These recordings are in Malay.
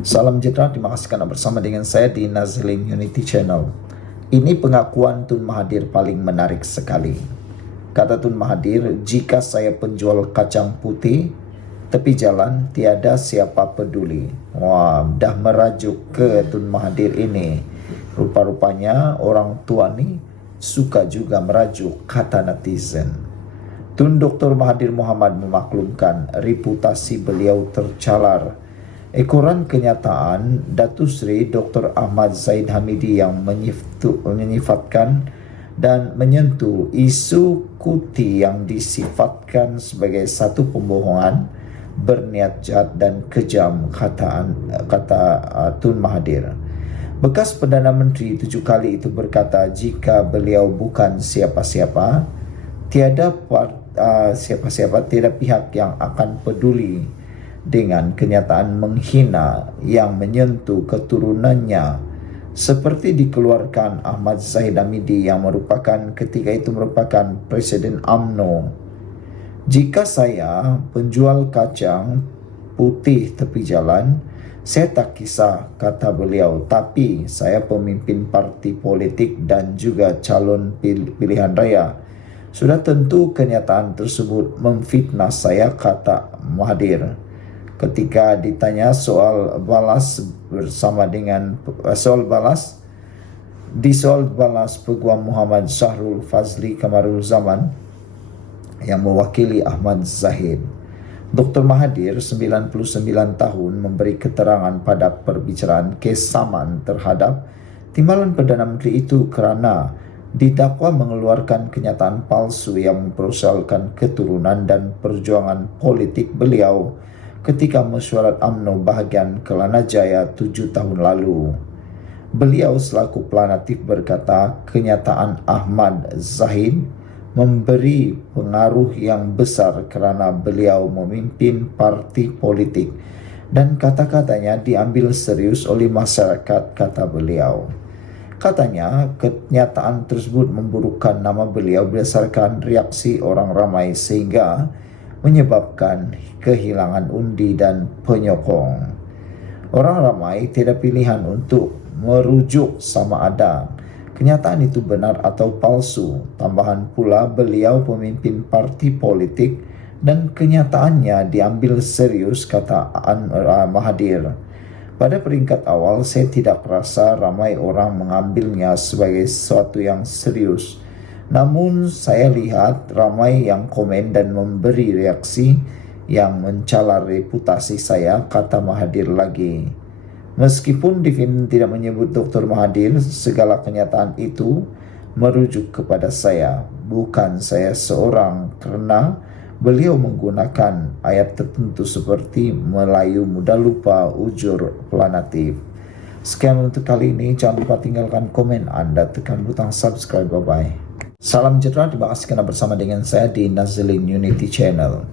Salam sejahtera, terima kasih kerana bersama dengan saya di Nazlin Unity Channel. Ini pengakuan Tun Mahathir paling menarik sekali. Kata Tun Mahathir, jika saya penjual kacang putih, tepi jalan tiada siapa peduli. Wah, dah merajuk ke Tun Mahathir ini. Rupa-rupanya orang tua ni suka juga merajuk kata netizen. Tun Dr. Mahathir Mohamad memaklumkan reputasi beliau tercalar. Ekoran kenyataan Datuk Seri Dr. Ahmad Zahid Hamidi yang menyifatkan dan menyentuh isu Kuti yang disifatkan sebagai satu pembohongan, berniat jahat dan kejam, kata Tun Mahathir. Bekas Perdana Menteri 7 kali itu berkata jika beliau bukan siapa-siapa, tiada pihak yang akan peduli dengan kenyataan menghina yang menyentuh keturunannya, seperti dikeluarkan Ahmad Zahid Hamidi yang ketika itu merupakan Presiden UMNO. Jika saya penjual kacang putih tepi jalan, saya tak kisah, kata beliau, tapi saya pemimpin parti politik dan juga calon pilihan raya. Sudah tentu kenyataan tersebut memfitnah saya, kata Mahathir. Ketika ditanya soal balas Peguam Muhammad Syahrul Fazli Kamarul Zaman yang mewakili Ahmad Zahid, Dr. Mahathir 99 tahun memberi keterangan pada perbicaraan kes saman terhadap timbalan Perdana Menteri itu kerana didakwa mengeluarkan kenyataan palsu yang mempersoalkan keturunan dan perjuangan politik beliau ketika mesyuarat UMNO bahagian Kelana Jaya 7 tahun lalu. Beliau selaku pelanatif berkata kenyataan Ahmad Zahid memberi pengaruh yang besar kerana beliau memimpin parti politik dan kata-katanya diambil serius oleh masyarakat, kata beliau. Katanya kenyataan tersebut memburukkan nama beliau berdasarkan reaksi orang ramai sehingga menyebabkan kehilangan undi dan penyokong. Orang ramai tidak pilihan untuk merujuk sama ada kenyataan itu benar atau palsu. Tambahan pula beliau pemimpin parti politik dan kenyataannya diambil serius, kata Mahathir. Pada peringkat awal saya tidak rasa ramai orang mengambilnya sebagai sesuatu yang serius. Namun saya lihat ramai yang komen dan memberi reaksi yang mencalar reputasi saya, kata Mahathir lagi. Meskipun Divin tidak menyebut Dr. Mahathir, segala kenyataan itu merujuk kepada saya. Bukan saya seorang, kerana beliau menggunakan ayat tertentu seperti Melayu mudah lupa, ujur pelanatif. Sekian untuk kali ini. Jangan lupa tinggalkan komen Anda, tekan butang subscribe. Bye-bye. Salam sejahtera, terima kasih kerana bersama dengan saya di Nazlin Unity Channel.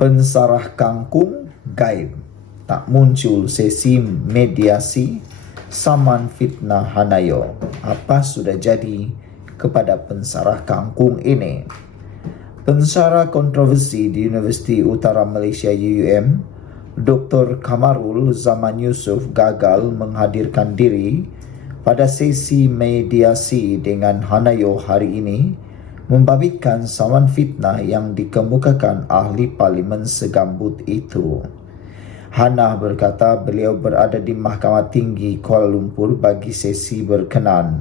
Pensarah kangkung gaib, tak muncul sesi mediasi, saman fitnah Hanayo. Apa sudah jadi kepada pensarah kangkung ini? Pensarah kontroversi di Universiti Utara Malaysia UUM, Dr. Kamarul Zaman Yusof gagal menghadirkan diri pada sesi mediasi dengan Hanayo hari ini, membabitkan saman fitnah yang dikemukakan ahli parlimen segambut itu. Hana berkata beliau berada di Mahkamah Tinggi Kuala Lumpur bagi sesi berkenan.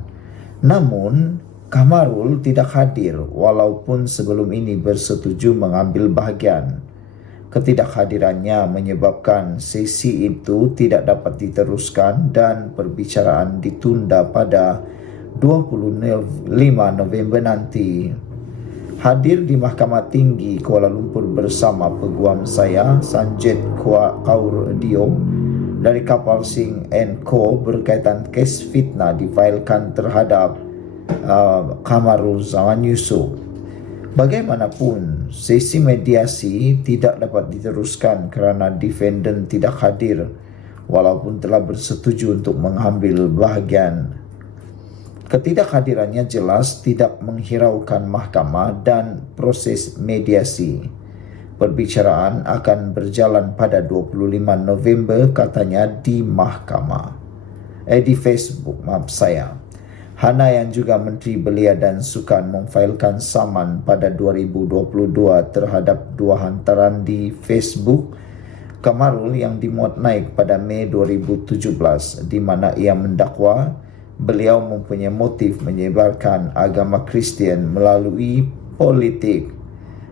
Namun, Kamarul tidak hadir walaupun sebelum ini bersetuju mengambil bahagian. Ketidakhadirannya menyebabkan sesi itu tidak dapat diteruskan dan perbicaraan ditunda pada 25 November nanti. Hadir di Mahkamah Tinggi Kuala Lumpur bersama peguam saya, Sanjet Kaur Dio dari Kapal Singh & Co. berkaitan kes fitnah difailkan terhadap Kamarul Zaman Yusof. Bagaimanapun, sesi mediasi tidak dapat diteruskan kerana defendant tidak hadir walaupun telah bersetuju untuk mengambil bahagian. Ketidakhadirannya jelas tidak menghiraukan mahkamah dan proses mediasi. Perbicaraan akan berjalan pada 25 November katanya di di Facebook, maaf saya. Hana yang juga Menteri Belia dan Sukan memfailkan saman pada 2022 terhadap 2 hantaran di Facebook Kamarul yang dimuat naik pada Mei 2017, di mana ia mendakwa beliau mempunyai motif menyebarkan agama Kristian melalui politik.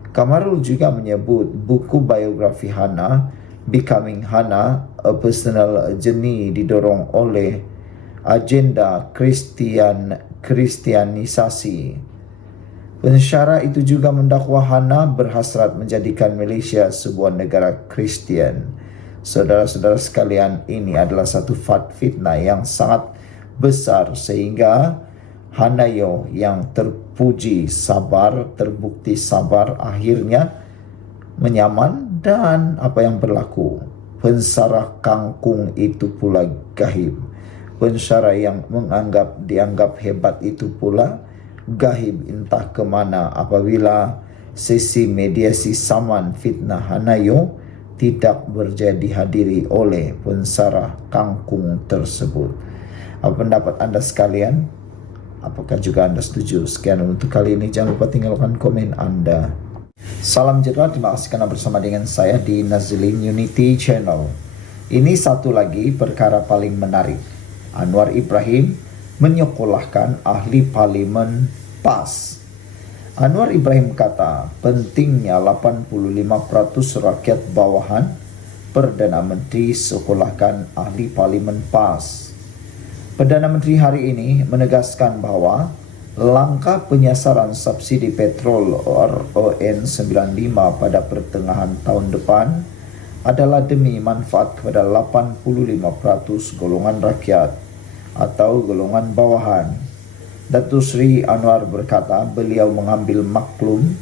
Kamarul juga menyebut buku biografi Hana, Becoming Hana, A Personal Journey, didorong oleh agenda Kristianisasi. Pensyarah itu juga mendakwa Hana berhasrat menjadikan Malaysia sebuah negara Kristian. Saudara-saudara sekalian, ini adalah satu fitnah yang sangat besar sehingga Hanayo yang terpuji sabar, terbukti sabar, akhirnya menyaman dan apa yang berlaku. Pensyarah kangkung itu pula gahib. Pensyarah yang dianggap hebat itu pula gahib entah ke mana apabila sesi mediasi saman fitnah Hanayo tidak dihadiri oleh pensyarah kangkung tersebut. Apa pendapat anda sekalian? Apakah juga anda setuju? Sekian untuk kali ini. Jangan lupa tinggalkan komen anda. Salam jeda, terima kasih karena bersama dengan saya di Nazilin Unity Channel. Ini satu lagi perkara paling menarik. Anwar Ibrahim menyekolahkan ahli parlimen PAS. Anwar Ibrahim kata pentingnya 85% rakyat bawahan Perdana Menteri sekolahkan ahli parlimen PAS. Perdana Menteri hari ini menegaskan bahawa langkah penyasaran subsidi petrol RON95 pada pertengahan tahun depan adalah demi manfaat kepada 85% golongan rakyat atau golongan bawahan. Datuk Seri Anwar berkata beliau mengambil maklum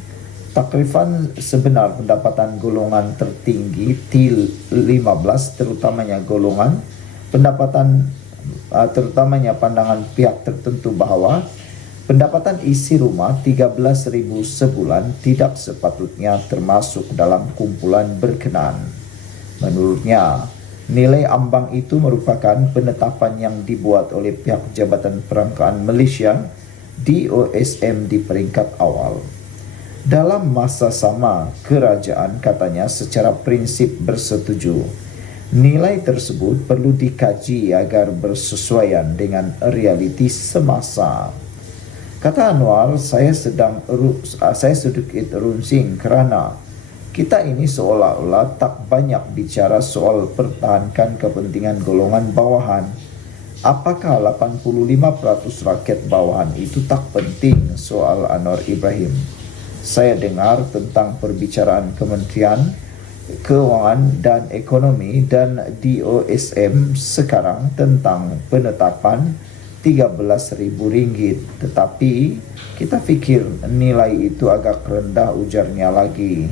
takrifan sebenar pendapatan golongan tertinggi T15 terutamanya golongan pendapatan terutamanya pandangan pihak tertentu bahawa pendapatan isi rumah 13,000 sebulan tidak sepatutnya termasuk dalam kumpulan berkenaan. Menurutnya, nilai ambang itu merupakan penetapan yang dibuat oleh pihak Jabatan Perangkaan Malaysia DOSM di peringkat awal. Dalam masa sama, kerajaan katanya secara prinsip bersetuju nilai tersebut perlu dikaji agar bersesuaian dengan realiti semasa. Kata Anwar, saya sedikit runsing kerana kita ini seolah-olah tak banyak bicara soal pertahankan kepentingan golongan bawahan. Apakah 85% rakyat bawahan itu tak penting? Soal Anwar Ibrahim. Saya dengar tentang perbicaraan Kementerian Keuangan dan Ekonomi dan DOSM sekarang tentang penetapan RM13,000, tetapi kita fikir nilai itu agak rendah, ujarnya lagi.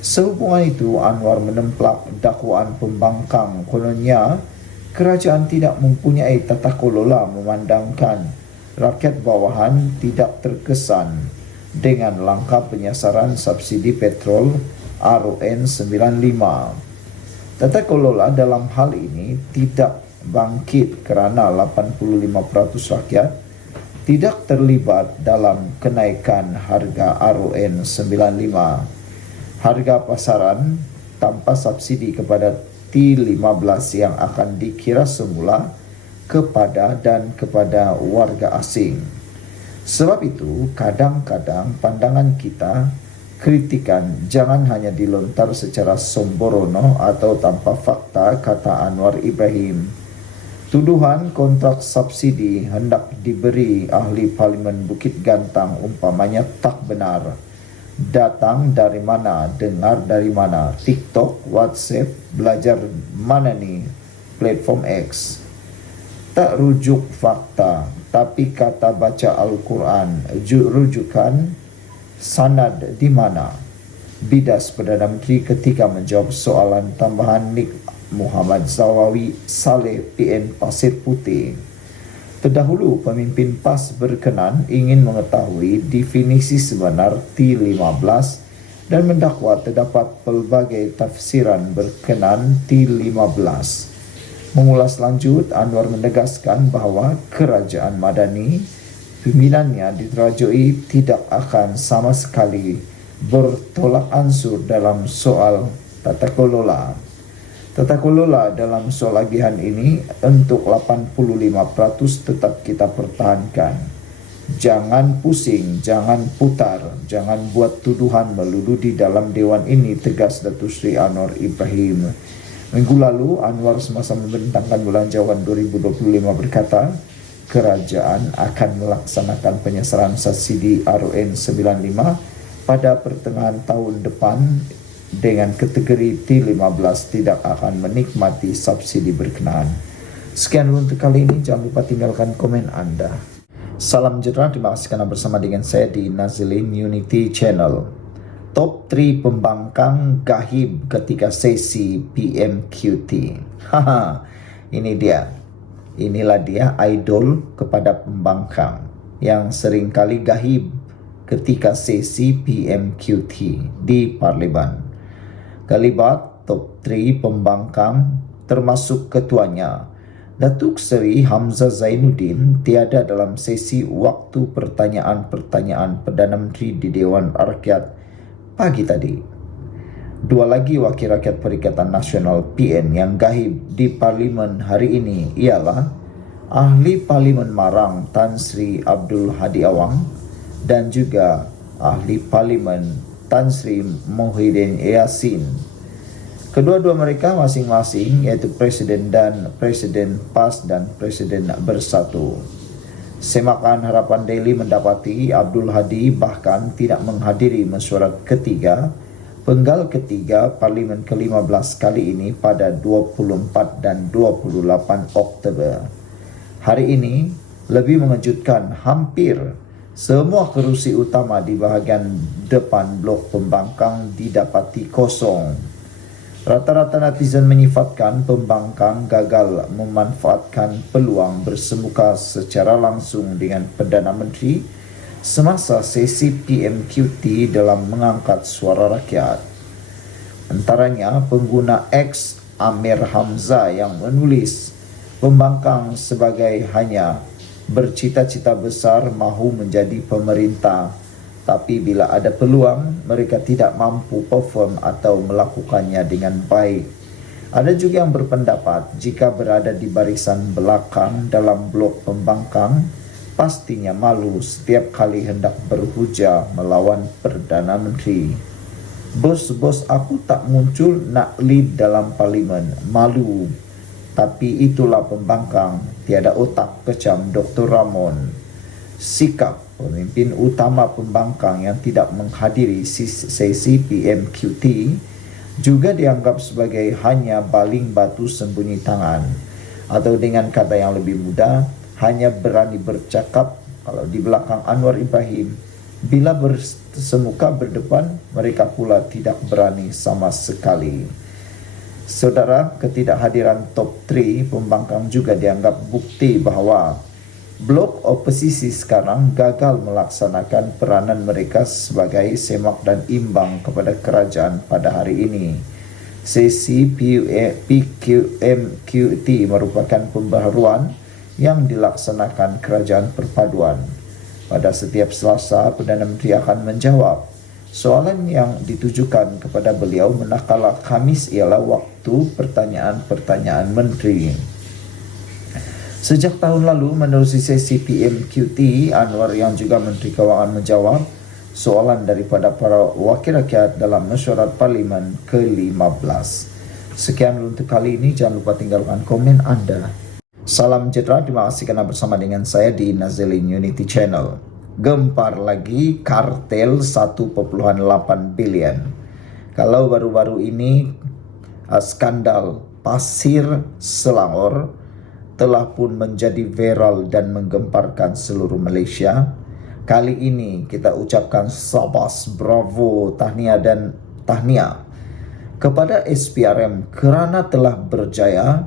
Sehubungan itu, Anwar menemplak dakwaan pembangkang. Kononnya, kerajaan tidak mempunyai tata kelola memandangkan rakyat bawahan tidak terkesan dengan langkah penyasaran subsidi petrol RON95. Tata kelola dalam hal ini tidak bangkit kerana 85% rakyat tidak terlibat dalam kenaikan harga RON95. Harga pasaran tanpa subsidi kepada T15 yang akan dikira semula kepada warga asing. Sebab itu, kadang-kadang pandangan kita kritikan jangan hanya dilontar secara sembrono atau tanpa fakta, kata Anwar Ibrahim. Tuduhan kontrak subsidi hendak diberi ahli Parlimen Bukit Gantang umpamanya tak benar. Datang dari mana, dengar dari mana, TikTok, WhatsApp, belajar mana ni, platform X. Tak rujuk fakta, tapi kata baca Al-Quran, rujukan sanad di mana? Bidas Perdana Menteri ketika menjawab soalan tambahan Nik Muhammad Zawawi Saleh PN Pasir Putih. Terdahulu pemimpin PAS berkenan ingin mengetahui definisi sebenar T15 dan mendakwa terdapat pelbagai tafsiran berkenan T15. Mengulas lanjut, Anwar menegaskan bahawa kerajaan Madani, pimpinannya diterajui tidak akan sama sekali bertolak ansur dalam soal tata kelola. Tata kelola dalam soal agihan ini untuk 85% tetap kita pertahankan. Jangan pusing, jangan putar, jangan buat tuduhan melulu di dalam dewan ini, tegas Datuk Seri Anwar Ibrahim. Minggu lalu, Anwar semasa membentangkan belanjawan 2025 berkata, kerajaan akan melaksanakan penyesaran subsidi RON 95 pada pertengahan tahun depan dengan kategori T15 tidak akan menikmati subsidi berkenaan. Sekian untuk kali ini, jangan lupa tinggalkan komen anda. Salam sejahtera, terima kasih kerana bersama dengan saya di Nazilin Unity Channel. Top 3 pembangkang gahib ketika sesi PMQT. Ini dia. Inilah dia idol kepada pembangkang yang seringkali gahib ketika sesi PMQT di Parlimen. Kalibat top 3 pembangkang termasuk ketuanya Datuk Seri Hamzah Zainuddin tiada dalam sesi waktu pertanyaan-pertanyaan Perdana Menteri di Dewan Rakyat pagi tadi. Dua lagi Wakil Rakyat Perikatan Nasional PN yang gahib di Parlimen hari ini ialah Ahli Parlimen Marang Tan Sri Abdul Hadi Awang dan juga Ahli Parlimen Tan Sri Muhyiddin Yassin. Kedua-dua mereka masing-masing iaitu Presiden dan Presiden PAS dan Presiden Bersatu. Semakan Harapan Daily mendapati Abdul Hadi bahkan tidak menghadiri mesyuarat ketiga, penggal ketiga Parlimen ke-15 kali ini pada 24 dan 28 Oktober. Hari ini lebih mengejutkan, hampir semua kerusi utama di bahagian depan blok pembangkang didapati kosong. Rata-rata netizen menyifatkan pembangkang gagal memanfaatkan peluang bersemuka secara langsung dengan Perdana Menteri semasa sesi PMQT dalam mengangkat suara rakyat. Antaranya pengguna X Amir Hamzah yang menulis pembangkang sebagai hanya bercita-cita besar mahu menjadi pemerintah, tapi bila ada peluang, mereka tidak mampu perform atau melakukannya dengan baik. Ada juga yang berpendapat jika berada di barisan belakang dalam blok pembangkang, pastinya malu setiap kali hendak berhujah melawan Perdana Menteri. Bos-bos aku tak muncul nak lead dalam parlimen, malu. Tapi itulah pembangkang, tiada otak, kecam Dr. Ramon. Sikap pemimpin utama pembangkang yang tidak menghadiri sesi PMQT juga dianggap sebagai hanya baling batu sembunyi tangan, atau dengan kata yang lebih mudah, hanya berani bercakap kalau di belakang Anwar Ibrahim. Bila bersemuka berdepan, mereka pula tidak berani sama sekali. Saudara, ketidakhadiran top 3 pembangkang juga dianggap bukti bahawa blok oposisi sekarang gagal melaksanakan peranan mereka sebagai semak dan imbang kepada kerajaan pada hari ini. Sesi PMQT merupakan pembaharuan yang dilaksanakan kerajaan perpaduan. Pada setiap Selasa, Perdana Menteri akan menjawab soalan yang ditujukan kepada beliau, manakala Khamis ialah waktu pertanyaan-pertanyaan menteri. Sejak tahun lalu, menerusi sesi PMQT, Anwar yang juga Menteri Kewangan menjawab soalan daripada para wakil rakyat dalam mesyuarat Parlimen ke-15. Sekian untuk kali ini, jangan lupa tinggalkan komen anda. Salam sejahtera, terima kasih kerana bersama dengan saya di Nazilin Unity Channel. Gempar lagi kartel 1.8 bilion. Kalau baru-baru ini skandal pasir Selangor telah pun menjadi viral dan menggemparkan seluruh Malaysia. Kali ini kita ucapkan sabas, bravo, tahniah dan tahniah kepada SPRM kerana telah berjaya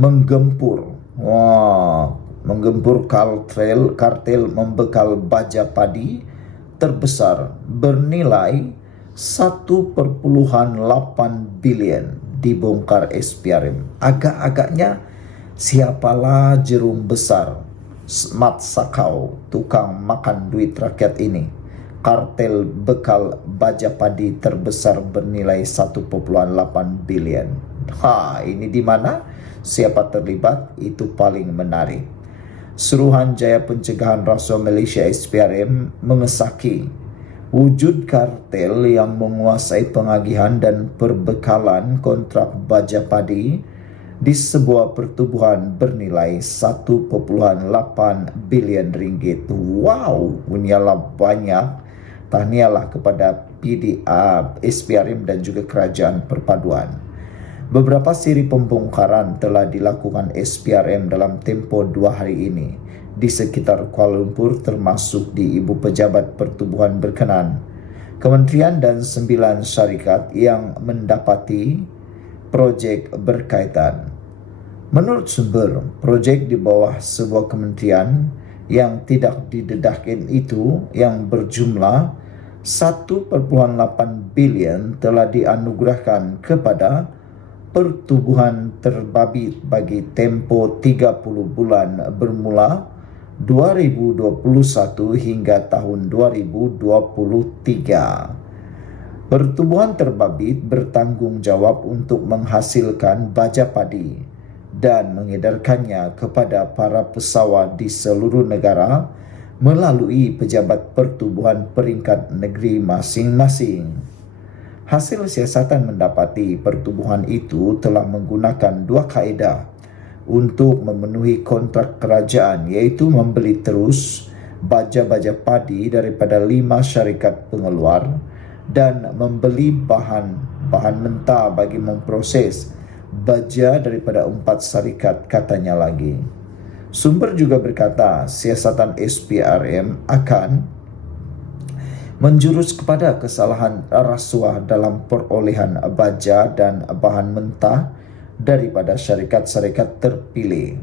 menggempur kartel membekal baja padi terbesar bernilai 1,8 bilion dibongkar SPRM. Agak-agaknya siapalah jerum besar Mat Sakau, tukang makan duit rakyat ini. Kartel bekal baja padi terbesar bernilai 1,8 bilion. Ini di mana? Siapa terlibat? Itu paling menarik. Suruhanjaya Pencegahan Rasuah Malaysia SPRM mengesaki wujud kartel yang menguasai pengagihan dan perbekalan kontrak baja padi di sebuah pertubuhan bernilai 1,8 bilion ringgit. Wow, punyalah banyak. Tahniahlah kepada SPRM dan juga Kerajaan Perpaduan. Beberapa siri pembongkaran telah dilakukan SPRM dalam tempoh 2 hari ini di sekitar Kuala Lumpur, termasuk di Ibu Pejabat Pertubuhan berkenan, kementerian dan 9 syarikat yang mendapati projek berkaitan. Menurut sumber, projek di bawah sebuah kementerian yang tidak didedahkan itu yang berjumlah 1,8 bilion telah dianugerahkan kepada Pertubuhan Terbabit bagi tempoh 30 bulan bermula 2021 hingga tahun 2023. Pertubuhan Terbabit bertanggungjawab untuk menghasilkan baja padi dan mengedarkannya kepada para pesawat di seluruh negara melalui pejabat pertubuhan peringkat negeri masing-masing. Hasil siasatan mendapati pertubuhan itu telah menggunakan 2 kaedah untuk memenuhi kontrak kerajaan, iaitu membeli terus baja-baja padi daripada 5 syarikat pengeluar dan membeli bahan mentah bagi memproses baja daripada 4 syarikat, katanya lagi. Sumber juga berkata siasatan SPRM akan menjurus kepada kesalahan rasuah dalam perolehan baja dan bahan mentah daripada syarikat-syarikat terpilih.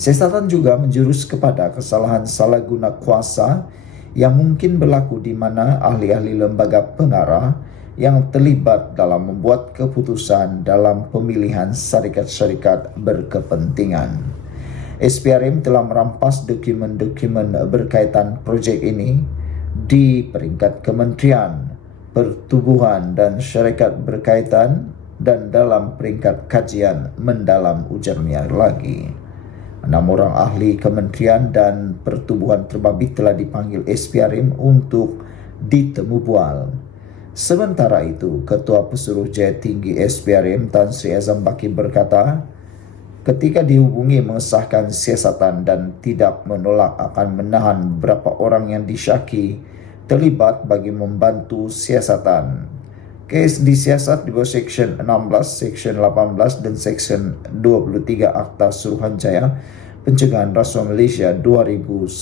Siasatan juga menjurus kepada kesalahan salah guna kuasa yang mungkin berlaku di mana ahli-ahli lembaga pengarah yang terlibat dalam membuat keputusan dalam pemilihan syarikat-syarikat berkepentingan. SPRM telah merampas dokumen-dokumen berkaitan projek ini di peringkat kementerian, pertubuhan dan syarikat berkaitan dan dalam peringkat kajian mendalam, ujarnya lagi. 6 orang ahli kementerian dan pertubuhan terbabit telah dipanggil SPRM untuk ditemu bual. Sementara itu, Ketua Pesuruh Jaya Tinggi SPRM Tan Sri Azam Baki berkata, ketika dihubungi mengesahkan siasatan dan tidak menolak akan menahan beberapa orang yang disyaki terlibat bagi membantu siasatan. Kes disiasat di bawah Seksyen 16, Seksyen 18 dan Seksyen 23 Akta Suruhanjaya Pencegahan Rasuah Malaysia 2009.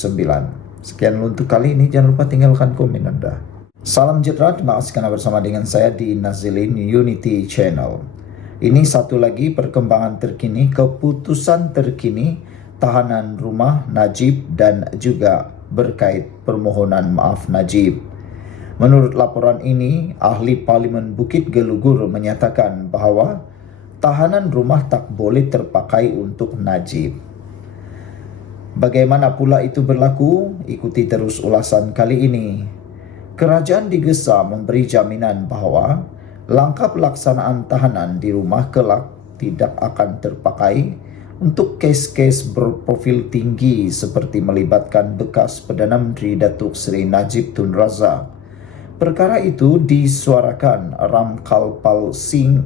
Sekian untuk kali ini, jangan lupa tinggalkan komen Anda. Salam sejahtera, terima kasih kerana bersama dengan saya di Nazilin Unity Channel. Ini satu lagi perkembangan terkini, keputusan terkini tahanan rumah Najib dan juga berkait permohonan maaf Najib. Menurut laporan ini, ahli Parlimen Bukit Gelugur menyatakan bahawa tahanan rumah tak boleh terpakai untuk Najib. Bagaimana pula itu berlaku? Ikuti terus ulasan kali ini. Kerajaan digesa memberi jaminan bahawa langkah pelaksanaan tahanan di rumah kelak tidak akan terpakai untuk kes-kes berprofil tinggi seperti melibatkan bekas Perdana Menteri Datuk Seri Najib Tun Razak. Perkara itu disuarakan Ramkalpal Singh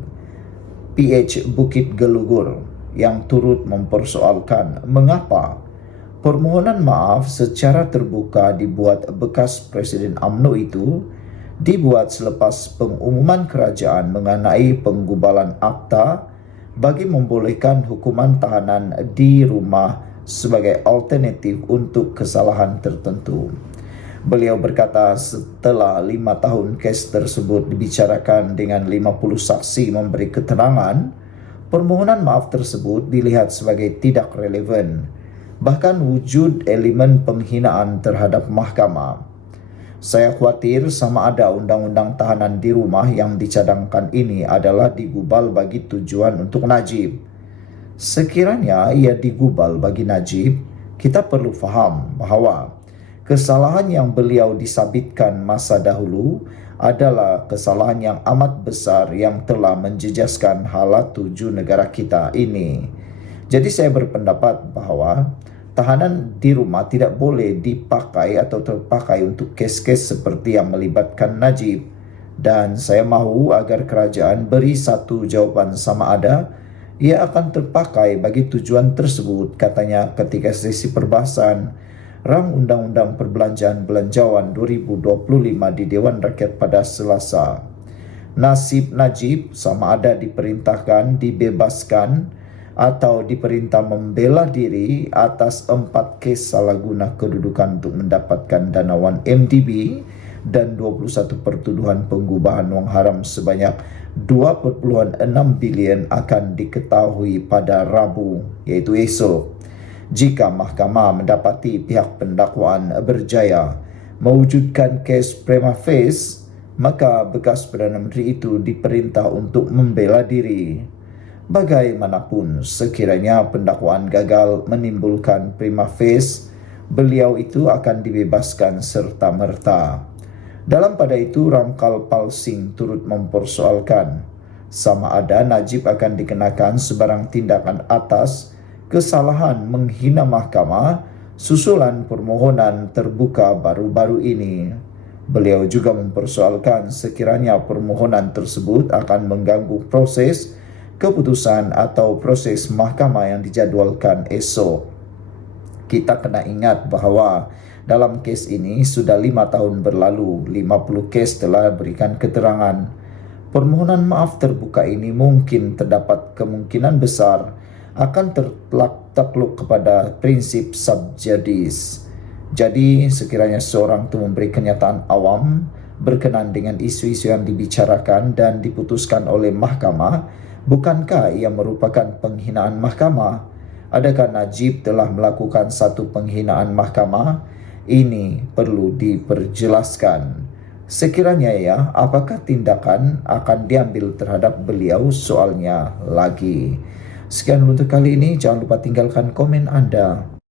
PH Bukit Gelugur yang turut mempersoalkan mengapa permohonan maaf secara terbuka dibuat bekas Presiden UMNO itu dibuat selepas pengumuman kerajaan mengenai penggubalan akta bagi membolehkan hukuman tahanan di rumah sebagai alternatif untuk kesalahan tertentu. Beliau berkata setelah 5 tahun kes tersebut dibicarakan dengan 50 saksi memberi keterangan, permohonan maaf tersebut dilihat sebagai tidak relevan. Bahkan wujud elemen penghinaan terhadap mahkamah. Saya khawatir sama ada undang-undang tahanan di rumah yang dicadangkan ini adalah digubal bagi tujuan untuk Najib. Sekiranya ia digubal bagi Najib, kita perlu faham bahawa kesalahan yang beliau disabitkan masa dahulu adalah kesalahan yang amat besar yang telah menjejaskan hala tuju negara kita ini. Jadi saya berpendapat bahawa tahanan di rumah tidak boleh dipakai atau terpakai untuk kes-kes seperti yang melibatkan Najib. Dan saya mahu agar kerajaan beri satu jawapan sama ada ia akan terpakai bagi tujuan tersebut, katanya ketika sesi perbahasan Rang Undang-Undang Perbelanjaan Belanjawan 2025 di Dewan Rakyat pada Selasa. Nasib Najib sama ada diperintahkan dibebaskan atau diperintah membela diri atas 4 kes salah guna kedudukan untuk mendapatkan dana 1MDB dan 21 pertuduhan penggubahan wang haram sebanyak 2.6 bilion akan diketahui pada Rabu, iaitu esok. Jika mahkamah mendapati pihak pendakwaan berjaya mewujudkan kes prima facie, maka bekas Perdana Menteri itu diperintah untuk membela diri. Bagaimanapun, sekiranya pendakwaan gagal menimbulkan prima facie, beliau itu akan dibebaskan serta-merta. Dalam pada itu, Ramkal Pal Singh turut mempersoalkan sama ada Najib akan dikenakan sebarang tindakan atas kesalahan menghina mahkamah susulan permohonan terbuka baru-baru ini. Beliau juga mempersoalkan sekiranya permohonan tersebut akan mengganggu proses keputusan atau proses mahkamah yang dijadualkan esok. Kita kena ingat bahawa dalam kes ini sudah 5 tahun berlalu, 50 kes telah berikan keterangan. Permohonan maaf terbuka ini mungkin terdapat kemungkinan besar akan tertakluk kepada prinsip sub judice. Jadi sekiranya seorang itu memberi kenyataan awam berkenaan dengan isu-isu yang dibicarakan dan diputuskan oleh mahkamah, bukankah ia merupakan penghinaan mahkamah? Adakah Najib telah melakukan satu penghinaan mahkamah? Ini perlu diperjelaskan. Sekiranya ya, apakah tindakan akan diambil terhadap beliau? Soalnya lagi. Sekian untuk kali ini, jangan lupa tinggalkan komen Anda.